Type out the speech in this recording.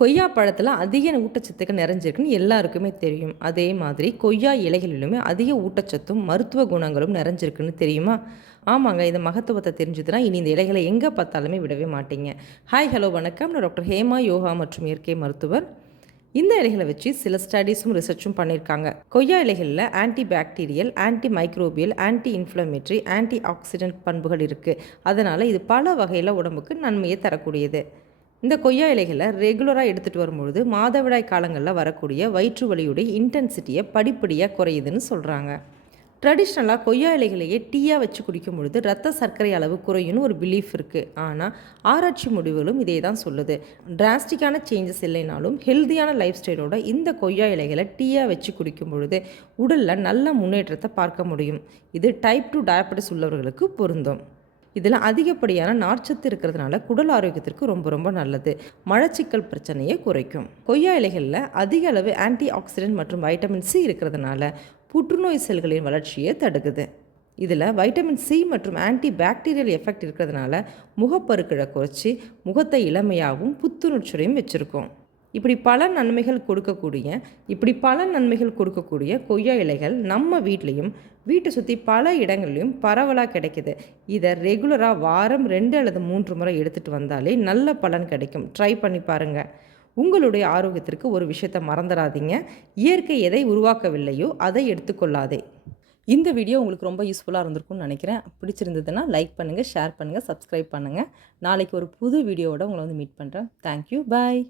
கொய்யா பழத்தில் அதிக ஊட்டச்சத்துக்கள் நிறைஞ்சிருக்குன்னு எல்லாருக்குமே தெரியும். அதே மாதிரி கொய்யா இலைகளிலுமே அதிக ஊட்டச்சத்தும் மருத்துவ குணங்களும் நிறைஞ்சிருக்குன்னு தெரியுமா? ஆமாங்க. இந்த மகத்துவத்தை தெரிஞ்சதுன்னா இனி இந்த இலைகளை எங்கே பார்த்தாலுமே விடவே மாட்டீங்க. ஹாய் ஹலோ வணக்கம். நான் டாக்டர் ஹேமா, யோகா மற்றும் இயற்கை மருத்துவர். இந்த இலைகளை வச்சு சில ஸ்டடீஸும் ரிசர்ச்சும் பண்ணியிருக்காங்க. கொய்யா இலைகளில் anti bacterial, anti microbial, anti inflammatory, anti accident பண்புகள் இருக்குது. அதனால் இது பல வகையில் உடம்புக்கு நன்மையை தரக்கூடியது. இந்த கொய்யா இலைகளை ரெகுலராக எடுத்துகிட்டு வரும்பொழுது மாதவிடாய் காலங்களில் வரக்கூடிய வயிற்று வலியுடைய இன்டென்சிட்டியை படிப்படியாக குறையுதுன்னு சொல்கிறாங்க. ட்ரெடிஷ்னலாக கொய்யா இலைகளையே டீயாக வச்சு குடிக்கும் பொழுது ரத்த சர்க்கரை அளவு குறையும்னு ஒரு பிலீஃப் இருக்குது. ஆனால் ஆராய்ச்சி முடிவுகளும் இதே தான் சொல்லுது. டிராஸ்டிக்கான சேஞ்சஸ் இல்லைனாலும் ஹெல்த்தியான லைஃப் ஸ்டைலோட இந்த கொய்யா இலைகளை டீயாக வச்சு குடிக்கும் பொழுது உடலில் நல்ல முன்னேற்றத்தை பார்க்க முடியும். இது டைப் 2 டயபெட்டிஸ் உள்ளவர்களுக்கு பொருந்தும். இதில் அதிகப்படியான நார்ச்சத்து இருக்கிறதுனால குடல் ஆரோக்கியத்திற்கு ரொம்ப ரொம்ப நல்லது. மலச்சிக்கல் பிரச்சனையை குறைக்கும். கொய்யா இலைகளில் அதிக அளவு ஆன்டி ஆக்சிடென்ட் மற்றும் வைட்டமின் சி இருக்கிறதுனால புற்றுநோய் செல்களின் வளர்ச்சியை தடுக்குது. இதில் வைட்டமின் சி மற்றும் ஆன்டி பாக்டீரியல் எஃபெக்ட் இருக்கிறதுனால முகப்பருக்களை குறைச்சி முகத்தை இளமையாகவும் புத்துணர்ச்சியும் வச்சுருக்கோம். இப்படி பல நன்மைகள் கொடுக்கக்கூடிய கொய்யா இலைகள் நம்ம வீட்லேயும் வீட்டை சுற்றி பல இடங்கள்லையும் பரவலாக கிடைக்கிது. இதை ரெகுலராக வாரம் 2 அல்லது 3 முறை எடுத்துகிட்டு வந்தாலே நல்ல பலன் கிடைக்கும். ட்ரை பண்ணி பாருங்கள். உங்களுடைய ஆரோக்கியத்திற்கு ஒரு விஷயத்தை மறந்துடாதீங்க. இயற்கை எதை உருவாக்கவில்லையோ அதை எடுத்துக்கொள்ளாதே. இந்த வீடியோ உங்களுக்கு ரொம்ப யூஸ்ஃபுல்லாக இருந்திருக்கும்னு நினைக்கிறேன். பிடிச்சிருந்ததுன்னா லைக் பண்ணுங்கள், ஷேர் பண்ணுங்கள், சப்ஸ்கிரைப் பண்ணுங்கள். நாளைக்கு ஒரு புது வீடியோவோட உங்களை மீட் பண்ணுறேன். தேங்க்யூ, பாய்.